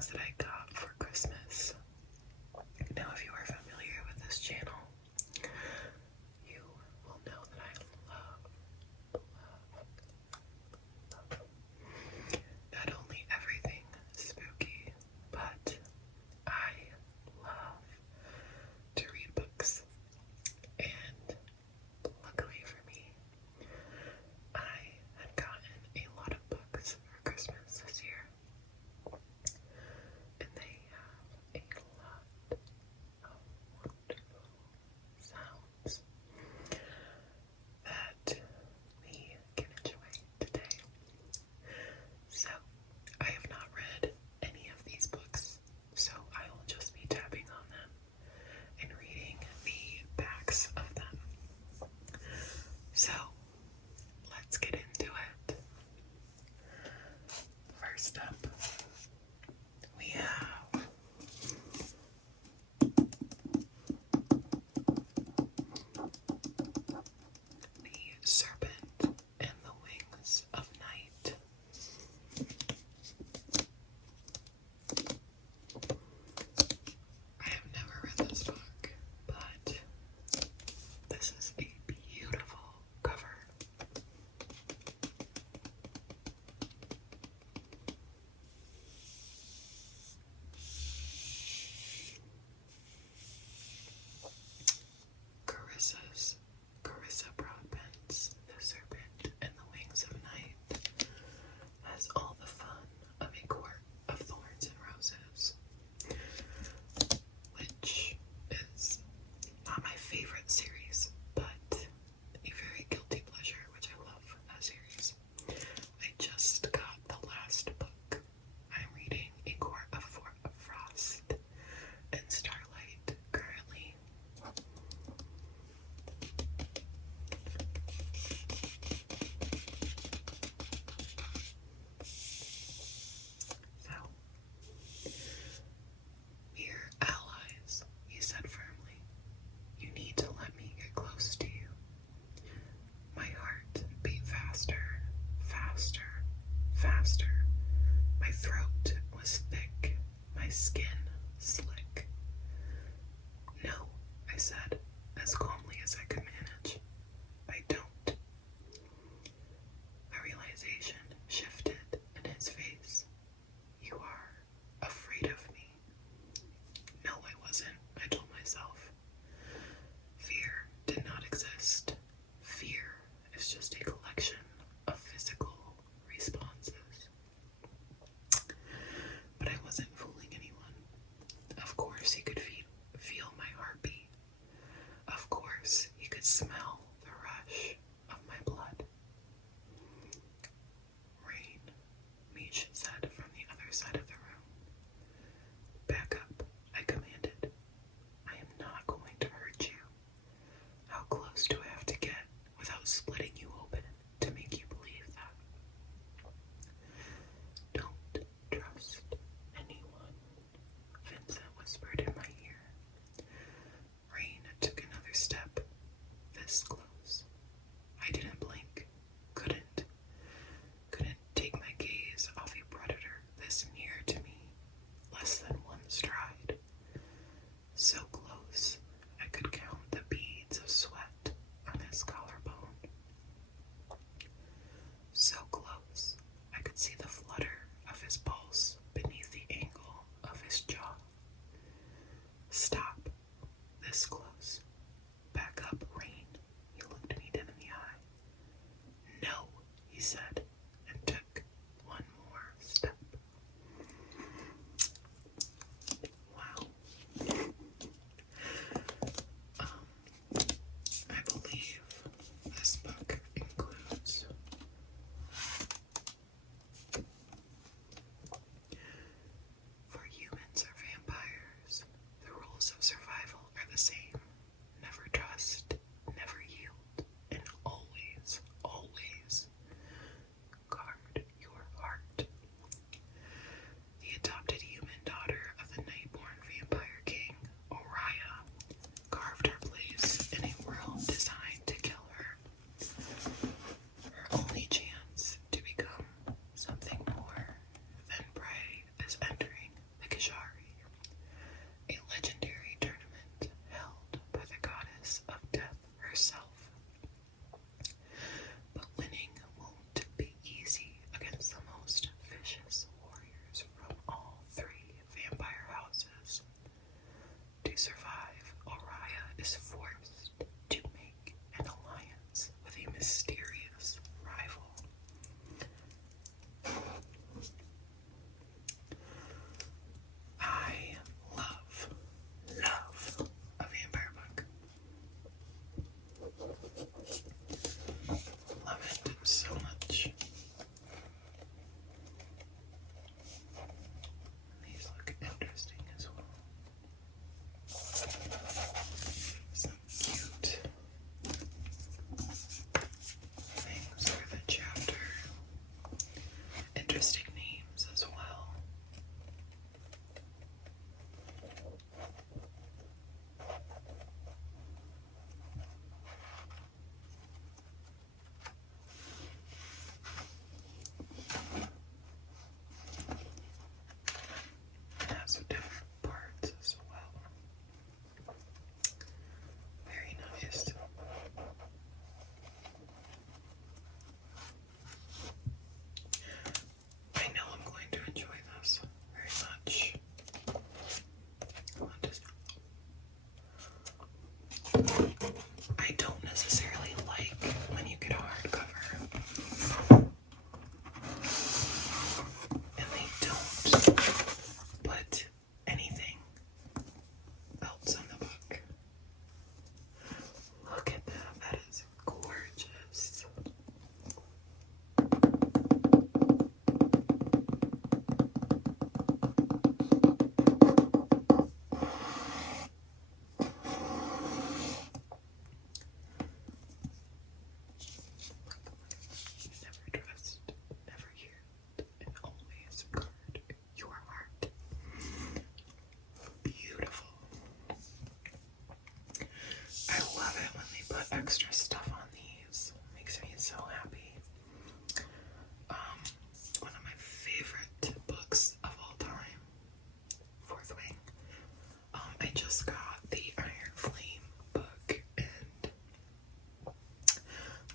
things that I got for Christmas. Now, if you are familiar with this channel, you will know that I love not only everything spooky, but I love to read books. And luckily for me, I had gotten a lot of books for Christmas this year. And they have a lot of wonderful sounds that we can enjoy today. So, I have not read any of these books, so I will just be tapping on them and reading the backs of them. So, let's get into it. First up, we have the Serpent and the Wings of Night. I have never read this book, but this is a beautiful cover. Carissa Broadbent's The Serpent and the Wings of Night has all the fun of a court of thorns and roses, which is not my favorite series, but a very guilty pleasure, which I love that series. I just got the last book. I'm reading A Court of Frost and Starlight currently. So, we're allies, he said firmly. You need to let me get close to you. My heart beat faster, faster, faster. My throat was thick, my skin slick. No, I said, as calmly as I could manage. I don't. A realization shifted in his face. You are afraid of me. No, I wasn't, I told myself. Fear did not exist. Fear is just a collection of physical responses. But I wasn't fooling anyone. Of course he could feel my heartbeat. Of course he could smell the rush of my blood. Rain, Meech said from the other side of the room. Back up, I commanded. I am not going to hurt you. How close do I have to get without splitting you open to make you believe that? Don't trust anyone, Vincent whispered in my ear. Rain took another step, this close. I didn't blink, couldn't take my gaze off a predator this near to me, less than one stride. So close, I could count the beads of sweat on his collarbone. So close, I could see the flutter of his pulse beneath the angle of his jaw. Stop, this close. Back up, Rain. He looked me dead in the eye. No, he said, and took one more step. just got the Iron Flame book, and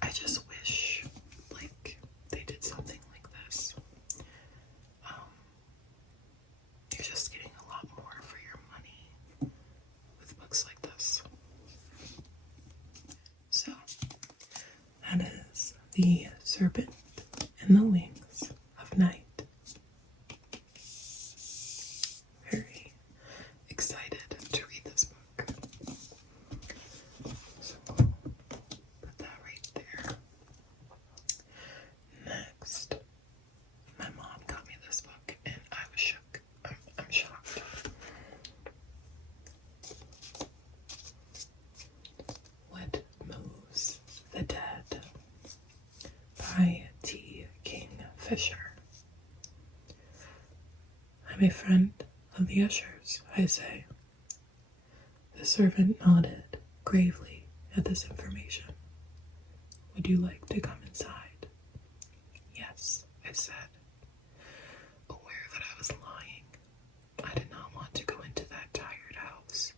I just wish, like, they did something like this. You're just getting a lot more for your money with books like this. So, that is The Serpent and the Wings of Night. Very excited to read this book. So, put that right there. Next, my mom got me this book and I was shook. I'm shocked. What Moves the Dead by T. Kingfisher. I'm a friend of the ushers, I say. The servant nodded gravely at this information. Would you like to come inside? Yes, I said, aware that I was lying. I did not want to go into that tired house,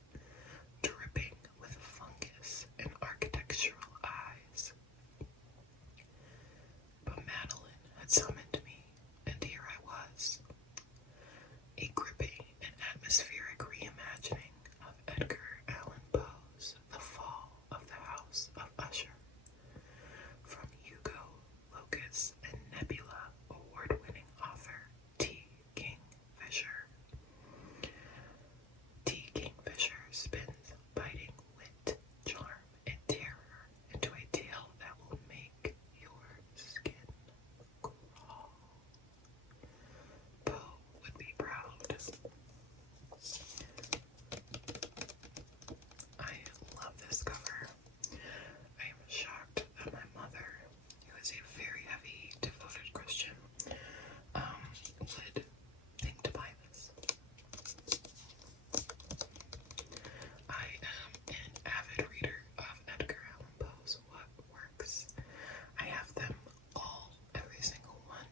dripping with fungus and architectural eyes. But Madeline had summoned me, and here I was. A gripping and atmospheric reimagining of Edgar Allan Poe's The Fall of the House of Usher, from Hugo, Locus, and Nebula award-winning author T. Kingfisher. T. Kingfisher spins biting wit, charm, and terror into a tale that will make your skin crawl. Poe would be proud. I love this cover. I am shocked that my mother, who is a very heavy, devoted Christian, would think to buy this. I am an avid reader of Edgar Allan Poe's works. I have them all, every single one.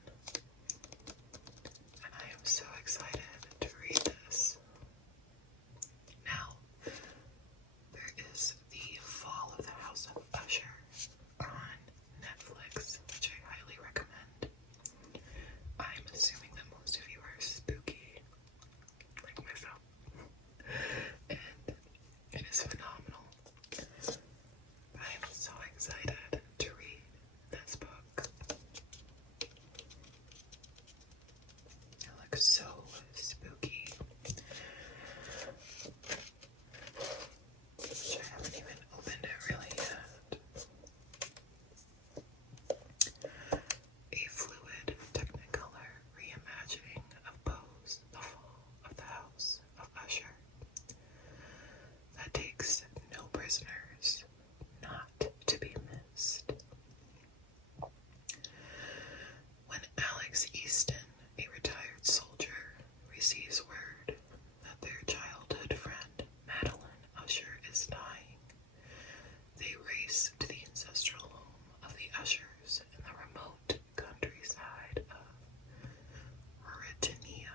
And I am so excited to read this. Now, there is The Fall of the House of Usher on Netflix, which I highly recommend. I'm assuming that most of you are spooky, like myself. And it is phenomenal. I'm so excited to read this book. It looks so spooky. Which I haven't even opened it really yet. A fluid Technicolor reimagining of Poe's The Fall of the House of Usher that takes no prisoners, not to be missed. When Alex Easton, a retired soldier, receives word that their childhood friend Madeline Usher is dying, they race to the ancestral home of the Ushers in the remote countryside of Ruritania.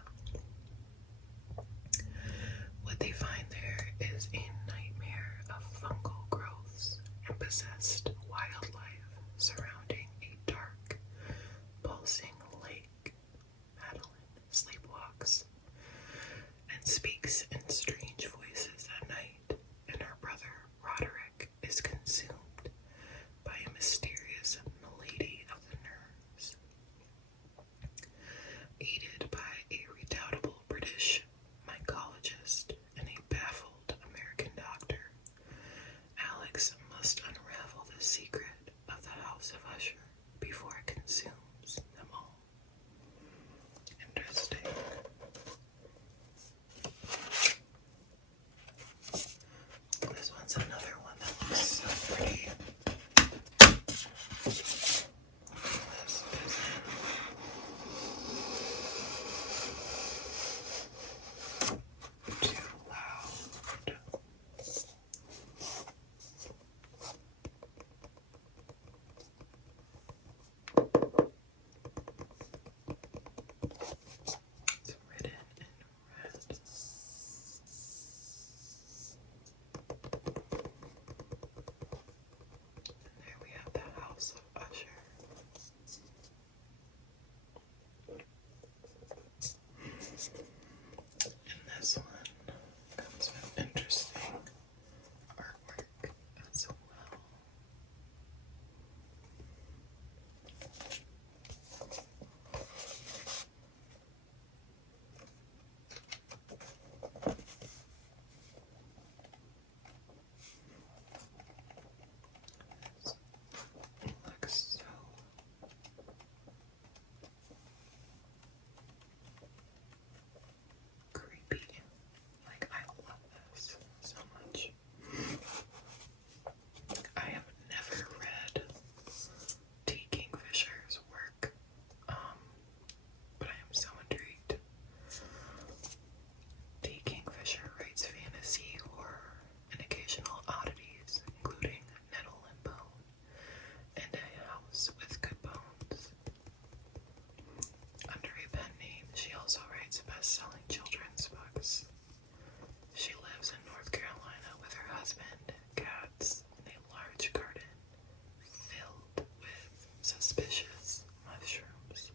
What they find there is a nightmare of fungal growths and possessed wildlife surrounding a dark, pulsing lake. Madeline sleepwalks and speaks in strange voices at night, and her brother Roderick is consumed by a mysterious malady of the nerves. Aided by a redoubtable British mycologist and a baffled American doctor, Alex must unravel children's books. She lives in North Carolina with her husband, cats, in a large garden filled with suspicious mushrooms.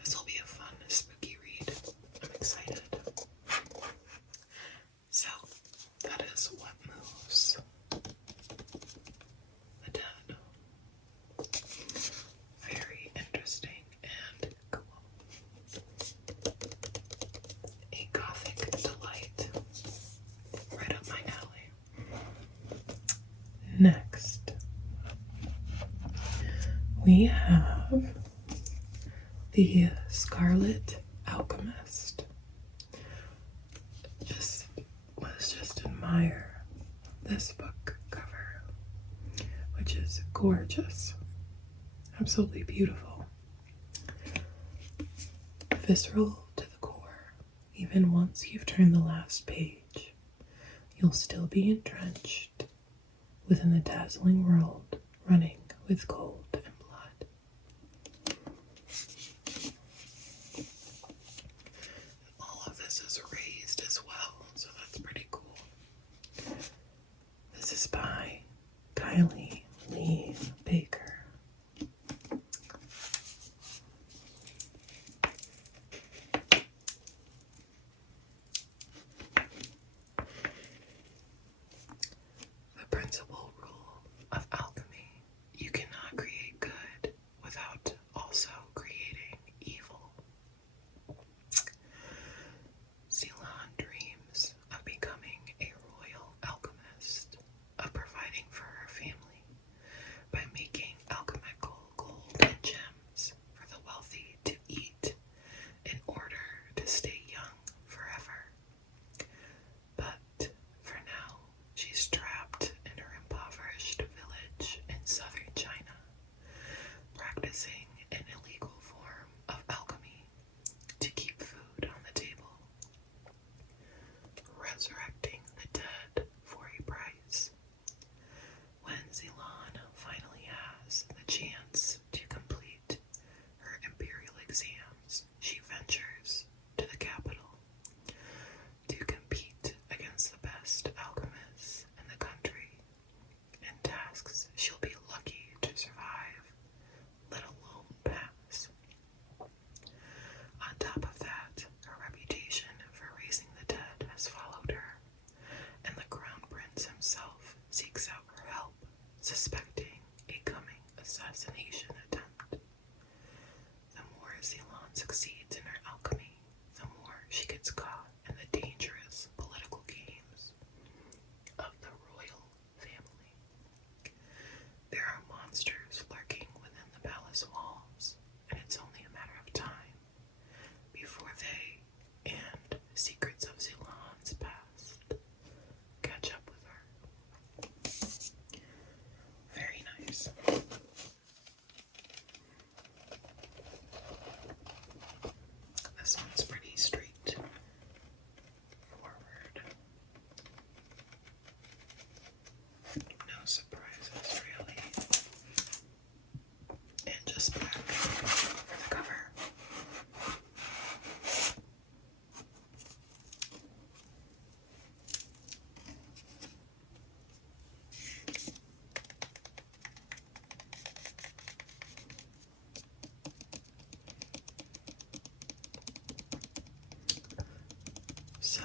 This will be a fun, spooky read. I'm excited. So, that is what moves the dead. Very interesting and cool. A gothic delight. Right up my alley. Next, we have the Scarlet Alchemist. Just admire this book cover, which is gorgeous, absolutely beautiful, visceral to the core. Even once you've turned the last page, you'll still be entrenched within the dazzling world running with gold and blood. All of this is raised as well, so that's pretty cool. This is by Kylie Lee Baker. The principal rule of alchemy: you cannot create good without also creating evil. Ceylon dreams of becoming a royal alchemist, of providing for her family by making alchemical gold and gems for the wealthy to eat in order to stay young forever. But for now, she's trapped in her impoverished village in southern China, practicing an illegal form of alchemy to keep food on the table, resurrecting the dead for a price. When Ceylon finally has the chance to complete her imperial exams, she ventures to the capital to compete against the best alchemists in the country, and tasks she'll be lucky to survive, let alone pass. On top of that, her reputation for raising the dead has followed her, and the crown prince himself seeks out her help, suspecting a coming assassination attempt. The more Ceylon succeeds in her alchemy, the more she gets caught in the dangerous political games of the royal family. There are monsters lurking within the palace walls, and it's only a matter of time before they and secrets of Ceylon's past catch up with her. Very nice. This one's pretty straight forward. No surprises, really. And just black for the cover. So,